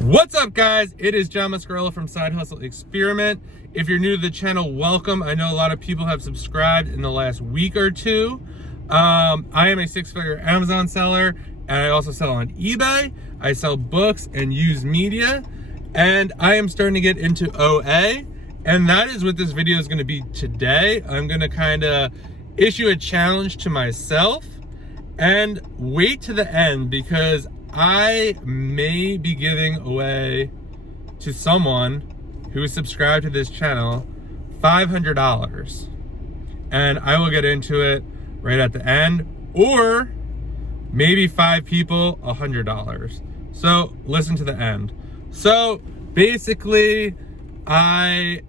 What's up, guys? It is John Muscarello from Side Hustle Experiment. If you're new to the channel, welcome. I know a lot of people have subscribed in the last week or two. I am a six-figure Amazon seller, and I also sell on eBay. I sell books and used media, and I am starting to get into OA, and that is what this video is going to be today. I'm going to kind of issue a challenge to myself, and wait to the end because I may be giving away to someone who is subscribed to this channel $500, and I will get into it right at the end, or maybe 5 people $100. So listen to the end. So basically, I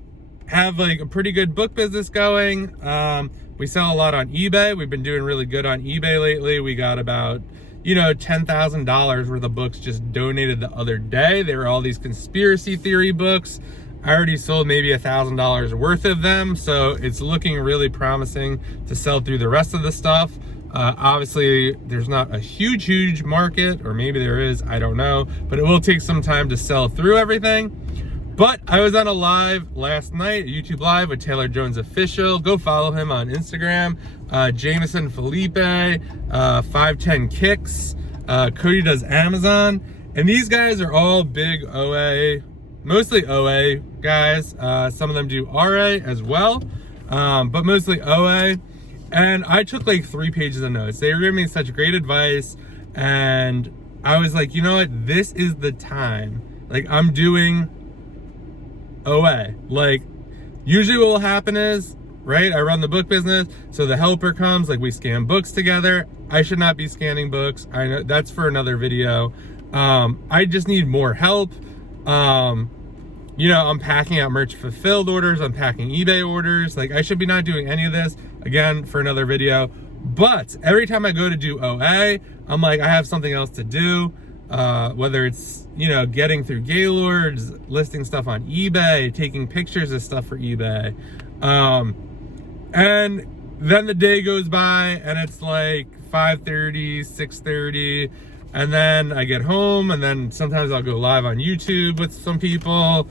have like a pretty good book business going. We sell a lot on eBay. We've been doing really good on eBay lately. We got about $10,000 worth of books just donated the other day. They were all these conspiracy theory books. I already sold maybe $1,000 worth of them, so it's looking really promising to sell through the rest of the stuff. Obviously, there's not a huge market, or maybe there is, I don't know, but it will take some time to sell through everything. But I was on a live last night, a YouTube live with Taylor Jones Official. Go follow him on Instagram. Jameson Felipe, 510 Kicks, Cody Does Amazon. And these guys are all big OA, mostly OA guys. Some of them do RA as well, but mostly OA. And I took like 3 pages of notes. They were giving me such great advice. And I was like, you know what? This is the time. Like, I'm doing OA. Like, usually what will happen is, right, I run the book business, so the helper comes, like we scan books together. I should not be scanning books. I know that's for another video. I just need more help. I'm packing out merch fulfilled orders, I'm packing eBay orders. Like, I should be not doing any of this, again, for another video. But every time I go to do OA, I'm like, I have something else to do. Whether it's, getting through Gaylords, listing stuff on eBay, taking pictures of stuff for eBay. And then the day goes by and it's like 5:30, 6:30, and then I get home, and then sometimes I'll go live on YouTube with some people,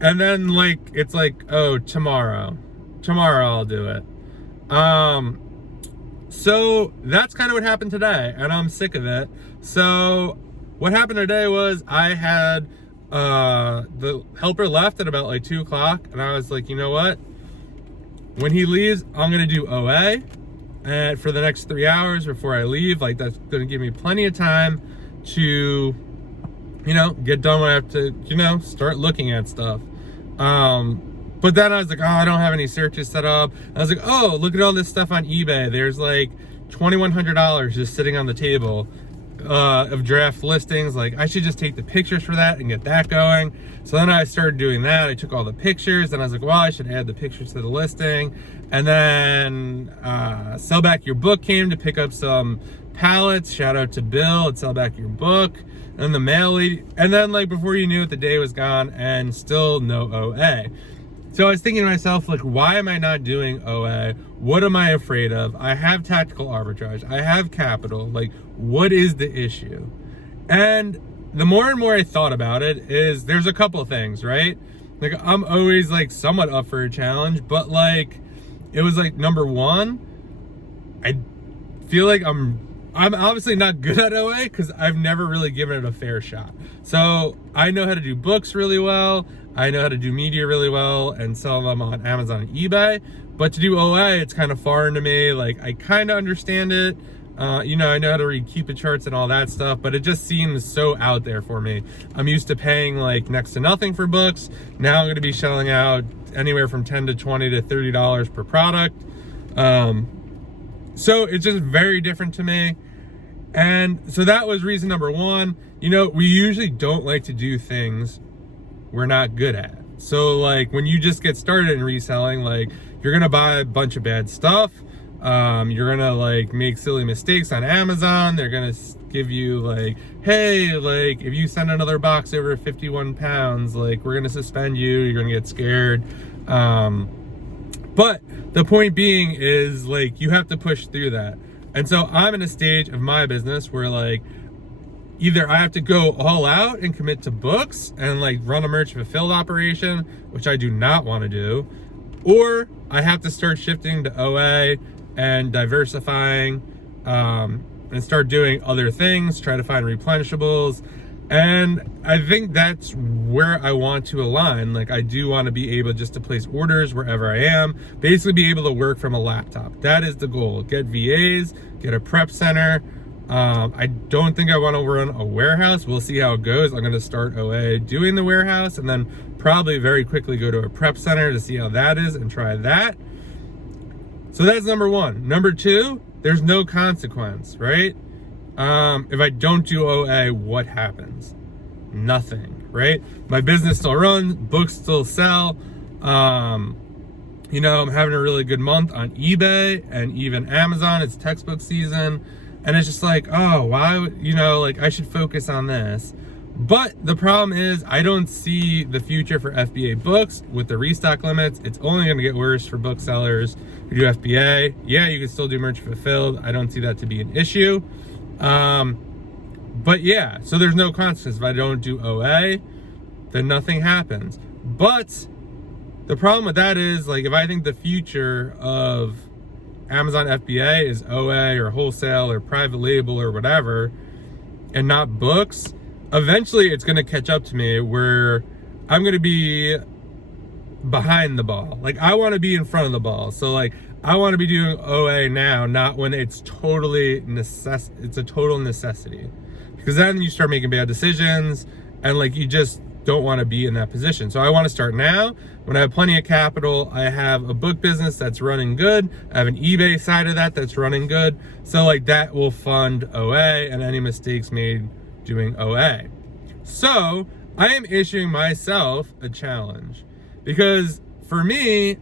and then it's like, oh, tomorrow I'll do it. So that's kind of what happened today, and I'm sick of it. So what happened today was I had the helper left at about like 2 o'clock, and I was like, you know what? When he leaves, I'm gonna do OA, and for the next 3 hours before I leave, like that's gonna give me plenty of time to, get done when I have to, start looking at stuff. But then I was like, oh, I don't have any searches set up. I was like, oh, look at all this stuff on eBay. There's like $2,100 just sitting on the table of draft listings. Like, I should just take the pictures for that and get that going. So then I started doing that. I took all the pictures, and I was like, well, I should add the pictures to the listing. And then Sell Back Your Book came to pick up some pallets. Shout out to Bill at Sell Back Your Book. And the mail lady, and then before you knew it, the day was gone and still no OA. So I was thinking to myself, like, why am I not doing OA? What am I afraid of? I have tactical arbitrage. I have capital. Like, what is the issue? And the more and more I thought about it, is there's a couple things, right? Like, I'm always somewhat up for a challenge, but it was number one, I feel like I'm obviously not good at OA because I've never really given it a fair shot. So I know how to do books really well. I know how to do media really well and sell them on Amazon and eBay. But to do OA, it's kind of foreign to me. Like, I kind of understand it. I know how to read Keep It charts and all that stuff, but it just seems so out there for me. I'm used to paying next to nothing for books. Now I'm going to be shelling out anywhere from $10 to $20 to $30 per product. So it's just very different to me. And so that was reason number one. We usually don't like to do things we're not good at. So when you just get started in reselling, you're gonna buy a bunch of bad stuff. You're gonna make silly mistakes on Amazon. They're gonna give you hey, if you send another box over 51 pounds, we're gonna suspend you. You're gonna get scared. But the point being is you have to push through that. And so I'm in a stage of my business where either I have to go all out and commit to books and like run a merch fulfilled operation, which I do not want to do, or I have to start shifting to OA and diversifying, and start doing other things, try to find replenishables. And I think that's where I want to align. Like, I do want to be able just to place orders wherever I am, basically be able to work from a laptop. That is the goal. Get VAs, get a prep center. I don't think I want to run a warehouse. We'll see how it goes. I'm going to start OA doing the warehouse and then probably very quickly go to a prep center to see how that is and try that. So that's number one. Number two, there's no consequence, right? If I don't do OA, what happens? Nothing, right? My business still runs, books still sell. You know, I'm having a really good month on eBay and even Amazon. It's textbook season. And it's just like, oh, why, you know, like I should focus on this. But the problem is I don't see the future for FBA books with the restock limits. It's only going to get worse for booksellers who do FBA. Yeah, you can still do merch fulfilled. I don't see that to be an issue. But yeah, so there's no consequence. If I don't do OA, then nothing happens. But the problem with that is, like, if I think the future of Amazon FBA is OA or wholesale or private label or whatever, and not books, eventually it's going to catch up to me where I'm going to be behind the ball. Like, I want to be in front of the ball. So like, I want to be doing OA now, not when it's totally it's a total necessity, because then you start making bad decisions and like you just don't want to be in that position. So I want to start now when I have plenty of capital. I have a book business that's running good. I have an eBay side of that that's running good. So like that will fund OA and any mistakes made doing OA. So I am issuing myself a challenge, because for me,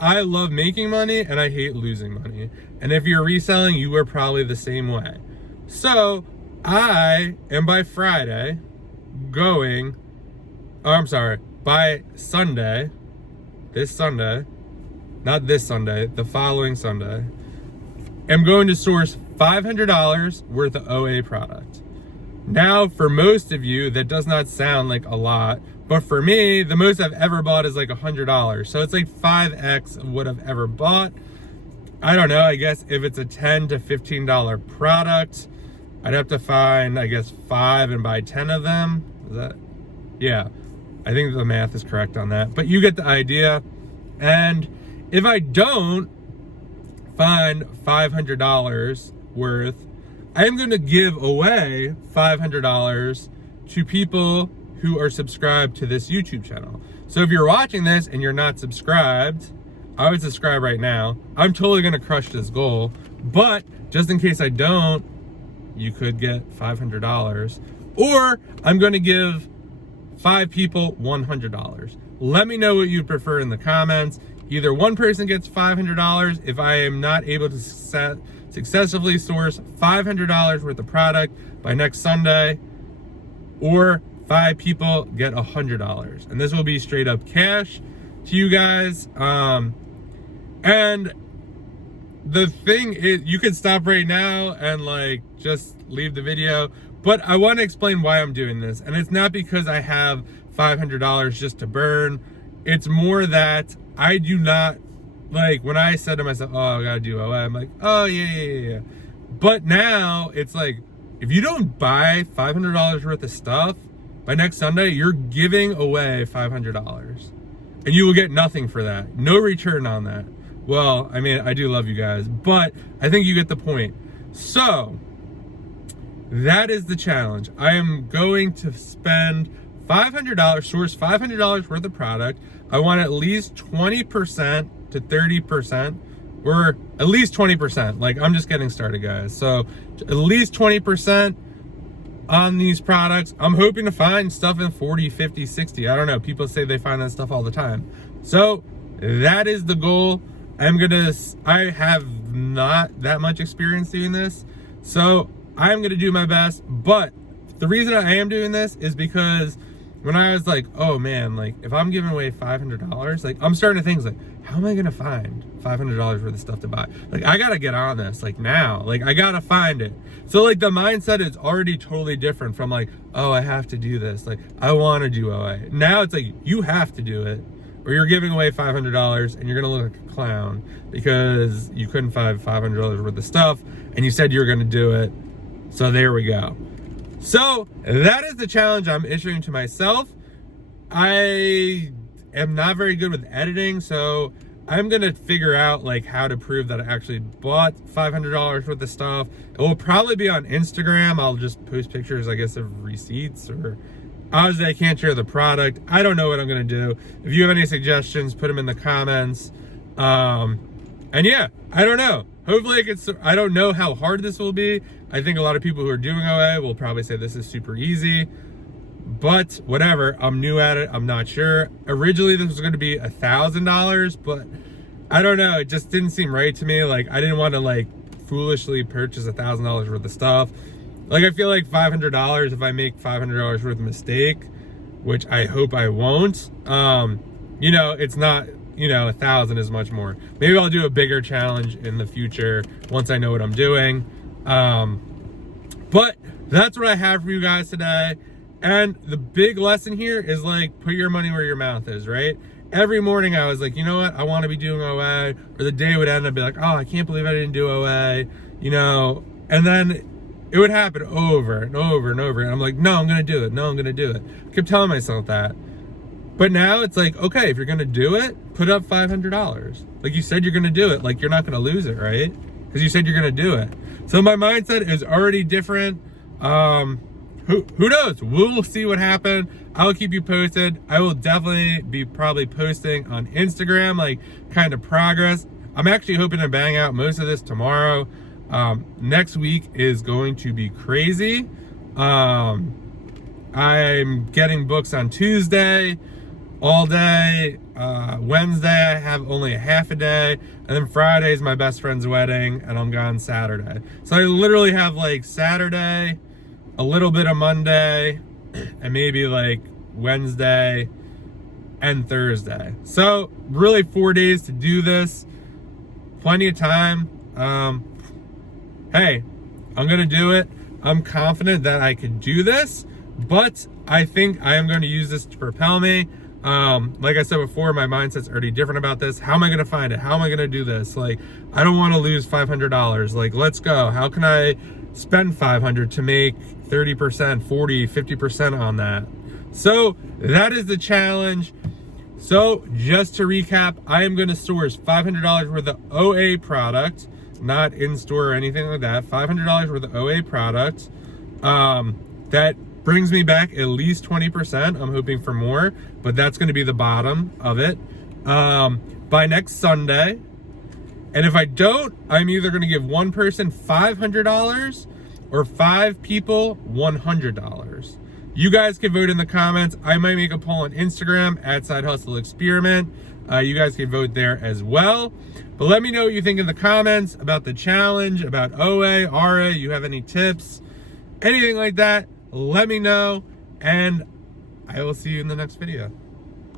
I love making money and I hate losing money. And if you're reselling, you are probably the same way. So I am by Friday going, by Sunday, this Sunday, not this Sunday, the following Sunday, I'm going to source $500 worth of OA product. Now, for most of you, that does not sound like a lot, but for me, the most I've ever bought is like $100. So it's like 5x of what I've ever bought. I don't know, I guess if it's a $10 to $15 product, I'd have to find, I guess, 5 and buy 10 of them. Is that? Yeah, I think the math is correct on that, but you get the idea. And if I don't find $500 worth, I'm going to give away $500 to people who are subscribed to this YouTube channel. So if you're watching this and you're not subscribed, I would subscribe right now. I'm totally going to crush this goal, but just in case I don't, you could get $500, or I'm going to give 5 people $100. Let me know what you prefer in the comments. Either one person gets $500 if I am not able to successfully source $500 worth of product by next Sunday, or 5 people get $100. And this will be straight up cash to you guys. And the thing is, you can stop right now and like just leave the video, but I want to explain why I'm doing this. And it's not because I have $500 just to burn. It's more that I do not, like, when I said to myself, oh, I gotta do OA, I'm like, oh yeah. But now it's like, if you don't buy $500 worth of stuff by next Sunday, you're giving away $500 and you will get nothing for that. No return on that. Well, I mean, I do love you guys, but I think you get the point. So that is the challenge. I am going to spend $500, source $500 worth of product. I want at least 20% to 30%, or at least 20%. Like, I'm just getting started, guys. So at least 20% on these products. I'm hoping to find stuff in 40, 50, 60. I don't know. People say they find that stuff all the time. So that is the goal. I have not that much experience doing this, so I'm gonna do my best. But the reason I am doing this is because when I was like, oh man, like if I'm giving away $500, like I'm starting to think like, how am I gonna find $500 worth of stuff to buy? Like I gotta get on this like now, like I gotta find it. So like the mindset is already totally different from like, oh, I have to do this. Like I want to do OA. Now it's like, you have to do it or you're giving away $500 and you're gonna look like a clown because you couldn't find $500 worth of stuff and you said you were gonna do it. So there we go. So that is the challenge I'm issuing to myself. I am not very good with editing, so I'm gonna figure out like how to prove that I actually bought $500 worth of stuff. It will probably be on Instagram. I'll just post pictures, I guess, of receipts, or obviously I can't share the product. I don't know what I'm gonna do. If you have any suggestions, put them in the comments. And yeah, I don't know. Hopefully I don't know how hard this will be. I think a lot of people who are doing OA will probably say this is super easy, but whatever, I'm new at it, I'm not sure. Originally this was gonna be $1,000, but I don't know, it just didn't seem right to me. Like I didn't want to like foolishly purchase $1,000 worth of stuff. Like I feel like $500, if I make $500 worth of mistake, which I hope I won't, you know, it's not, you know, 1,000 is much more. Maybe I'll do a bigger challenge in the future once I know what I'm doing. But that's what I have for you guys today. And the big lesson here is like, put your money where your mouth is, right? Every morning I was like, you know what? I want to be doing OA, or the day would end up be like, oh, I can't believe I didn't do OA, you know? And then it would happen over and over and over. And I'm like, no, I'm going to do it. No, I'm going to do it. I kept telling myself that. But now it's like, okay, if you're going to do it, put up $500. Like you said, you're going to do it. Like you're not going to lose it, right? Because you said you're going to do it. So my mindset is already different. Who knows? We'll see what happens. I'll keep you posted. I will definitely be probably posting on Instagram, like kind of progress. I'm actually hoping to bang out most of this tomorrow. Next week is going to be crazy. I'm getting books on Tuesday all day. Wednesday I have only a half a day, and then Friday is my best friend's wedding and I'm gone Saturday. So I literally have like Saturday, a little bit of Monday, and maybe like Wednesday and Thursday. So really 4 days to do this. Plenty of time. Hey, I'm gonna do it. I'm confident that I can do this, but I think I am going to use this to propel me. Like I said before, my mindset's already different about this. How am I going to find it? How am I going to do this? Like, I don't want to lose $500. Like, let's go. How can I spend $500 to make 30%, 40, 50% on that? So that is the challenge. So just to recap, I am going to source $500 worth of OA product, not in-store or anything like that. $500 worth of OA product. That brings me back at least 20%. I'm hoping for more, but that's going to be the bottom of it by next Sunday. And if I don't, I'm either going to give one person $500 or 5 people $100. You guys can vote in the comments. I might make a poll on Instagram at Side Hustle Experiment. You guys can vote there as well. But let me know what you think in the comments about the challenge, about OA, RA. You have any tips, anything like that, let me know. And I will see you in the next video.